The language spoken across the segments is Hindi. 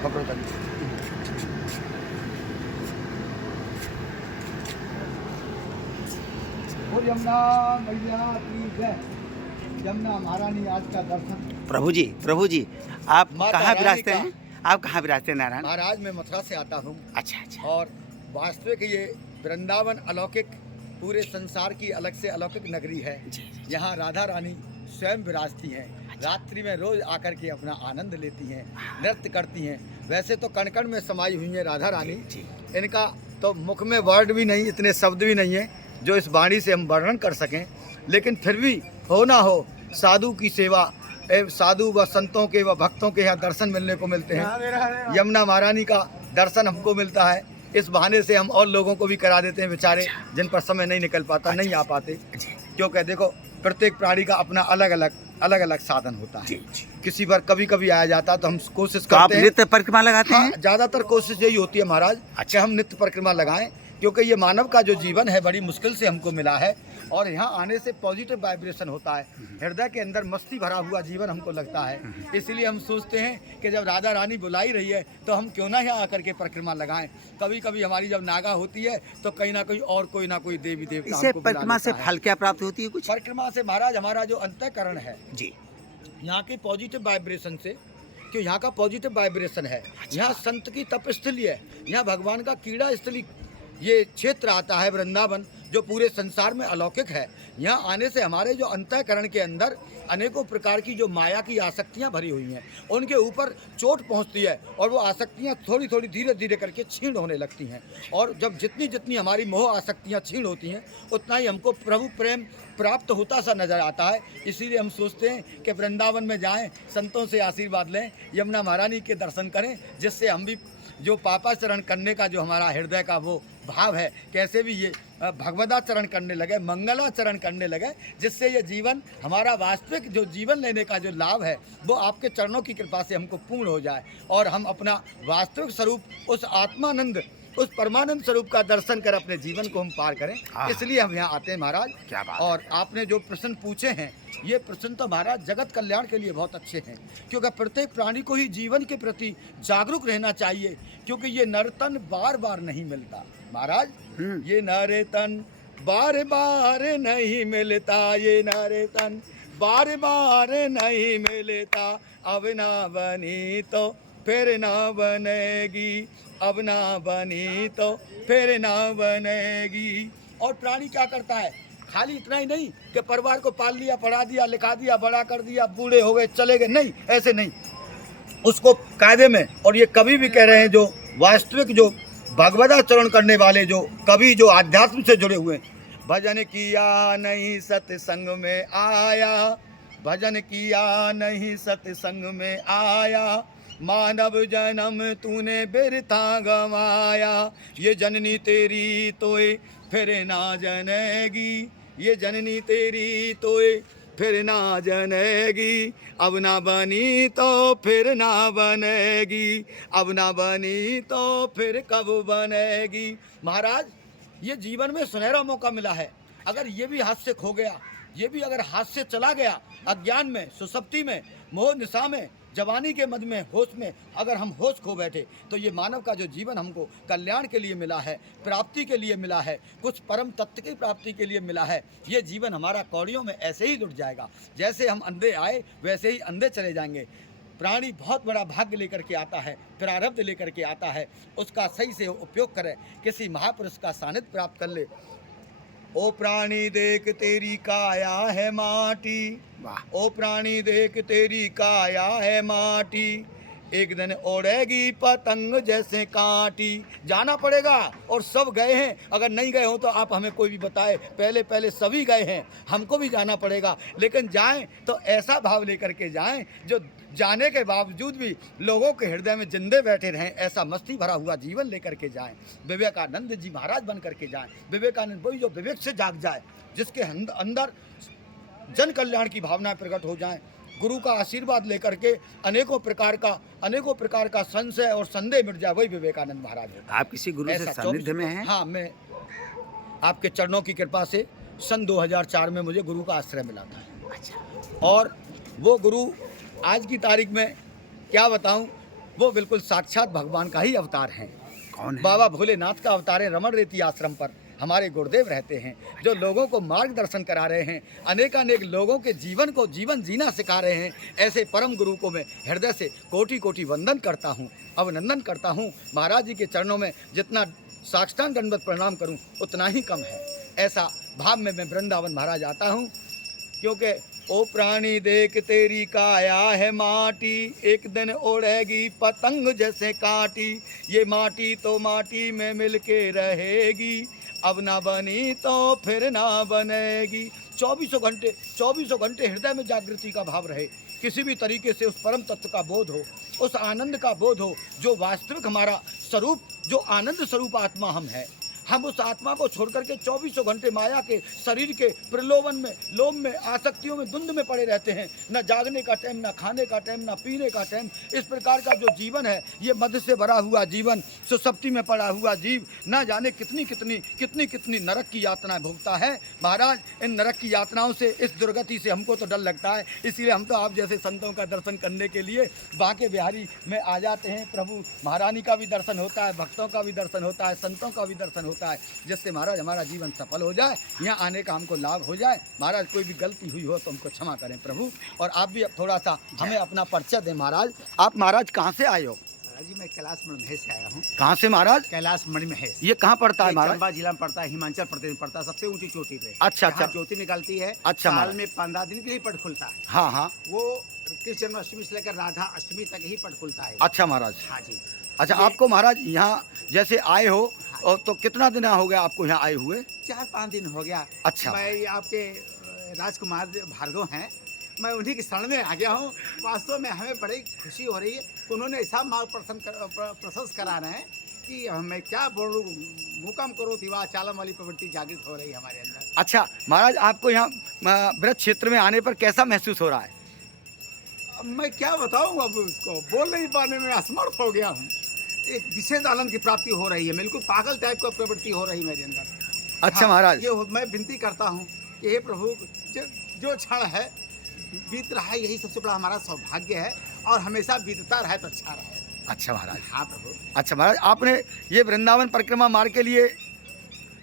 पकड़ो तक। वो यमुना मैया की जय। यमुना महारानी आज का दर्शन। प्रभु जी आप माता कहाँ रानी विराजते का। हैं? आप कहाँ विराजते हैं नारायण? महाराज मैं मथुरा से आता हूँ अच्छा। और वास्तविक ये वृंदावन अलौकिक पूरे संसार की अलग से अलौकिक नगरी है। जी। यहाँ राधा रानी स्वयं विराजती हैं। रात्रि में रोज आकर के अपना आनंद लेती हैं, नृत्य करती हैं। वैसे तो कण कण में समाई हुई हैं राधा रानी। जी। इनका तो मुख में वर्ड भी नहीं, इतने शब्द भी नहीं है जो इस वाणी से हम वर्णन कर सकें। लेकिन फिर भी हो ना हो साधु की सेवा, साधु व संतों के व भक्तों के यहाँ दर्शन मिलने को मिलते हैं। यमुना महारानी का दर्शन हमको मिलता है। इस बहाने से हम और लोगों को भी करा देते हैं बेचारे जिन पर समय नहीं निकल पाता, नहीं आ पाते। क्योंकि देखो प्रत्येक प्राणी का अपना अलग अलग साधन होता है। किसी पर कभी कभी आया जाता तो हम कोशिश तो आप करते हैं। नित्य परिक्रमा लगाते हैं? ज़्यादातर कोशिश यही होती है महाराज कि हम नित्य परिक्रमा लगाएं, क्योंकि ये मानव का जो जीवन है बड़ी मुश्किल से हमको मिला है। और यहाँ आने से पॉजिटिव वाइब्रेशन होता है, हृदय के अंदर मस्ती भरा हुआ जीवन हमको लगता है। इसलिए हम सोचते हैं कि जब राधा रानी बुलाई रही है तो हम क्यों ना यहाँ आकर के परिक्रमा लगाएं। कभी कभी हमारी जब नागा होती है तो कहीं ना कहीं और कोई ना कोई देवी देवता इसे हमको बुला परिक्रमा से लेता है। फल क्या प्राप्त होती है कुछ? परिक्रमा से महाराज हमारा जो अंतःकरण है जी, यहाँ के पॉजिटिव वाइब्रेशन से, क्यों यहाँ का पॉजिटिव वाइब्रेशन है। यहाँ संत की तपस्थली है, यहाँ भगवान का कीड़ा स्थली ये क्षेत्र आता है वृंदावन, जो पूरे संसार में अलौकिक है। यहाँ आने से हमारे जो अंतःकरण के अंदर अनेकों प्रकार की जो माया की आसक्तियाँ भरी हुई हैं उनके ऊपर चोट पहुँचती है और वो आसक्तियाँ थोड़ी थोड़ी धीरे धीरे करके क्षीण होने लगती हैं। और जब जितनी हमारी मोह आसक्तियाँ क्षीण होती हैं उतना ही हमको प्रभु प्रेम प्राप्त होता सा नज़र आता है। इसीलिए हम सोचते हैं कि वृंदावन में जाएं, संतों से आशीर्वाद लें, यमुना महारानी के दर्शन करें, जिससे हम भी जो पापाचरण करने का जो हमारा हृदय का वो भाव है, कैसे भी ये भगवदाचरण करने लगे, मंगलाचरण करने लगे, जिससे ये जीवन हमारा वास्तविक जो जीवन लेने का जो लाभ है वो आपके चरणों की कृपा से हमको पूर्ण हो जाए और हम अपना वास्तविक स्वरूप उस आत्मानंद, उस परमानंद स्वरूप का दर्शन कर अपने जीवन को हम पार करें। इसलिए हम यहाँ आते हैं महाराज। क्या बात। और आपने जो प्रश्न पूछे हैं ये प्रश्न तो महाराज जगत कल्याण के लिए बहुत अच्छे हैं, क्योंकि प्रत्येक प्राणी को ही जीवन के प्रति जागरूक रहना चाहिए, क्योंकि ये नर्तन बार बार नहीं मिलता महाराज। ये नर्तन बार बार नहीं मिलता, ये नर्तन बार बार नहीं मिलता। अब ना बनी तो फिर ना बनेगी, अब ना बनी तो फिर ना बनेगी। और प्राणी क्या करता है, खाली इतना ही नहीं कि परिवार को पाल लिया, पढ़ा दिया, लिखा दिया, बड़ा कर दिया, बूढ़े हो गए, चले गए, नहीं, ऐसे नहीं। उसको कायदे में, और ये कवि भी कह रहे हैं जो वास्तविक जो भगवदाचरण करने वाले जो कवि जो आध्यात्म से जुड़े हुए, भजन किया नहीं सत्संग में आया, भजन किया नहीं सत्संग में आया, मानव जन्म तूने बिरथा गवाया। ये जननी तेरी तोय फिर ना जनेगी, ये जननी तेरी तोय फिर ना जनेगी। अब ना बनी तो फिर ना बनेगी, अब ना बनी तो फिर कब बनेगी। महाराज ये जीवन में सुनहरा मौका मिला है, अगर ये भी हाथ से खो गया, ये भी अगर हाथ से चला गया, अज्ञान में, सुसप्ति में, मोह निशा में, जवानी के मद में, होश में अगर हम होश खो बैठे, तो ये मानव का जो जीवन हमको कल्याण के लिए मिला है, प्राप्ति के लिए मिला है, कुछ परम तत्व की प्राप्ति के लिए मिला है, ये जीवन हमारा कौड़ियों में ऐसे ही लुट जाएगा। जैसे हम अंधे आए वैसे ही अंधे चले जाएंगे। प्राणी बहुत बड़ा भाग्य लेकर के आता है, प्रारब्ध लेकर के आता है, उसका सही से उपयोग करे, किसी महापुरुष का सानिध्य प्राप्त कर ले। ओ प्राणी देख तेरी काया है माटी, ओ प्राणी देख तेरी काया है माटी, एक दिन उड़ेगी पतंग जैसे कांटी। जाना पड़ेगा और सब गए हैं, अगर नहीं गए हो तो आप हमें कोई भी बताए, पहले सभी गए हैं, हमको भी जाना पड़ेगा। लेकिन जाएं तो ऐसा भाव लेकर के जाएं जो जाने के बावजूद भी लोगों के हृदय में जिंदे बैठे रहें, ऐसा मस्ती भरा हुआ जीवन लेकर के जाएं। विवेकानंद जी महाराज बन करके जाएं। विवेकानंद वही जो विवेक से जाग जाए, जिसके अंदर जन कल्याण की भावनाएं प्रकट हो जाएं, गुरु का आशीर्वाद लेकर के अनेकों प्रकार का संशय और संदेह मिट जाए, वही विवेकानंद महाराज है। आप किसी गुरु से सानिध्य में हैं? हाँ, मैं आपके चरणों की कृपा से सन 2004 में मुझे गुरु का आश्रय मिला था। और वो गुरु आज की तारीख में क्या बताऊं, वो बिल्कुल साक्षात भगवान का ही अवतार हैं। कौन है? बाबा भोलेनाथ का अवतार है। रमण रेती आश्रम पर हमारे गुरुदेव रहते हैं, जो लोगों को मार्गदर्शन करा रहे हैं, अनेकानेक लोगों के जीवन को जीवन जीना सिखा रहे हैं। ऐसे परम गुरु को मैं हृदय से कोटि कोटि वंदन करता हूँ, अभिनंदन करता हूँ। महाराज जी के चरणों में जितना साष्टांग दंडवत प्रणाम करूँ उतना ही कम है। ऐसा भाव में मैं वृंदावन महाराज आता हूँ, क्योंकि ओ प्राणी देख तेरी काया है माटी, एक दिन उड़ेगी पतंग जैसे काटी। ये माटी तो माटी में मिल के रहेगी, अब ना बनी तो फिर ना बनेगी। 24 घंटे हृदय में जागृति का भाव रहे, किसी भी तरीके से उस परम तत्व का बोध हो, उस आनंद का बोध हो, जो वास्तविक हमारा स्वरूप, जो आनंद स्वरूप आत्मा हम है। हम उस आत्मा को छोड़ करके 24 घंटे माया के शरीर के प्रलोभन में, लोभ में, आसक्तियों में, धुंध में पड़े रहते हैं। न जागने का टाइम, न खाने का टाइम, न पीने का टाइम। इस प्रकार का जो जीवन है, ये मद से भरा हुआ जीवन, सुसप्ति में पड़ा हुआ जीव न जाने कितनी नरक की यातनाएं भोगता है। महाराज, इन नरक की यातनाओं से, इस दुर्गति से हमको तो डर लगता है। इसीलिए हम तो आप जैसे संतों का दर्शन करने के लिए बांके बिहारी में आ जाते हैं। प्रभु महारानी का भी दर्शन होता है, भक्तों का भी दर्शन होता है, संतों का भी दर्शन होता है, जिससे महाराज हमारा जीवन सफल हो जाए, यहाँ आने का हमको लाभ हो जाए। महाराज, कोई भी गलती हुई हो तो हमको क्षमा करें प्रभु। और आप भी अब थोड़ा सा हमें अपना परिचय दें महाराज। आप महाराज कहाँ से आए हो? जी, मैं कैलाश मणिमहेश से आया हूँ। कहाँ से महाराज? कैलाश मणिमहेश। ये कहाँ पड़ता है महाराज? चंबा जिला में पड़ता है, हिमाचल प्रदेश में पड़ता है, सबसे ऊंची चोटी पे। अच्छा। ज्योति निकलती है। अच्छा। साल में 15 दिन के लिए पट खुलता है। हाँ। वो कृष्ण जन्माष्टमी से लेकर राधा अष्टमी तक ही पट खुलता है। अच्छा महाराज। हाँ जी। अच्छा, आपको महाराज यहाँ जैसे आए हो, और तो कितना दिन हो गया आपको यहाँ आए हुए? 4-5 दिन हो गया। अच्छा। मैं आपके राजकुमार भार्गव हैं, मैं उन्हीं के शरण में आ गया हूँ। वास्तव में हमें बड़ी खुशी हो रही है। उन्होंने ऐसा मार्ग प्रशंस करा रहे हैं कि मैं क्या बोलूँ, मुकम करो दिवा चालम वाली प्रवृत्ति जागृत हो रही है हमारे अंदर। अच्छा महाराज, आपको यहाँ ब्रज क्षेत्र में आने पर कैसा महसूस हो रहा है? अब मैं क्या बताऊँ, अब उसको बोल नहीं पाने में असमर्थ हो गया हूँ। एक विशेष आनंद की प्राप्ति हो रही है, बिल्कुल पागल टाइप का प्रवृत्ति हो रही है मेरे अंदर। अच्छा महाराज, ये मैं विनती करता हूँ कि हे प्रभु, जो क्षण है बीत रहा है, यही सबसे बड़ा हमारा सौभाग्य है, और हमेशा बीतता रहे तो अच्छा रहे। अच्छा महाराज। हाँ प्रभु। अच्छा महाराज, आपने ये वृंदावन परिक्रमा मार्ग के लिए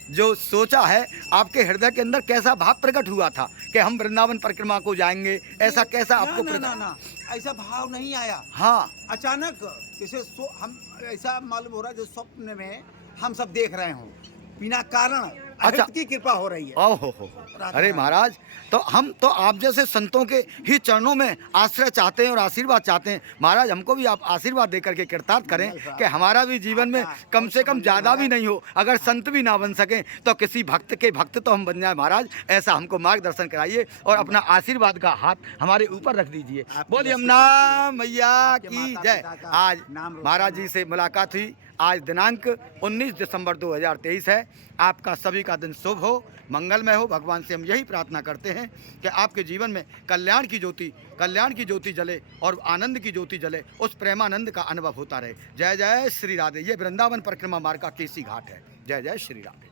जो सोचा है, आपके हृदय के अंदर कैसा भाव प्रकट हुआ था कि हम वृंदावन परिक्रमा को जाएंगे? ऐसा कैसा आपको प्रकट? ना, ऐसा भाव नहीं आया। हाँ, अचानक जैसे हम ऐसा मालूम हो रहा है, जो स्वप्न में हम सब देख रहे हो, बिना कारण अच्छा की कृपा हो रही है। ओहो, अरे महाराज, तो हम तो आप जैसे संतों के ही चरणों में आश्रय चाहते हैं और आशीर्वाद चाहते हैं। महाराज, हमको भी आप आशीर्वाद देकर के कृतार्थ करें कि हमारा भी जीवन में कम से कम ज़्यादा भी नहीं हो, अगर संत भी ना बन सकें तो किसी भक्त के भक्त तो हम बन जाए। महाराज, ऐसा हमको मार्गदर्शन कराइए और अपना आशीर्वाद का हाथ हमारे ऊपर रख दीजिए। बोलिए यमुना मैया की जय। आज महाराज जी से मुलाकात हुई। आज दिनांक 19 दिसंबर 2023 है। आपका सभी का दिन शुभ हो, मंगलमय हो। भगवान से हम यही प्रार्थना करते हैं कि आपके जीवन में कल्याण की ज्योति जले और आनंद की ज्योति जले, उस प्रेमानंद का अनुभव होता रहे। जय जय श्री राधे। ये वृंदावन परिक्रमा मार्ग का केसी घाट है। जय जय श्री राधे।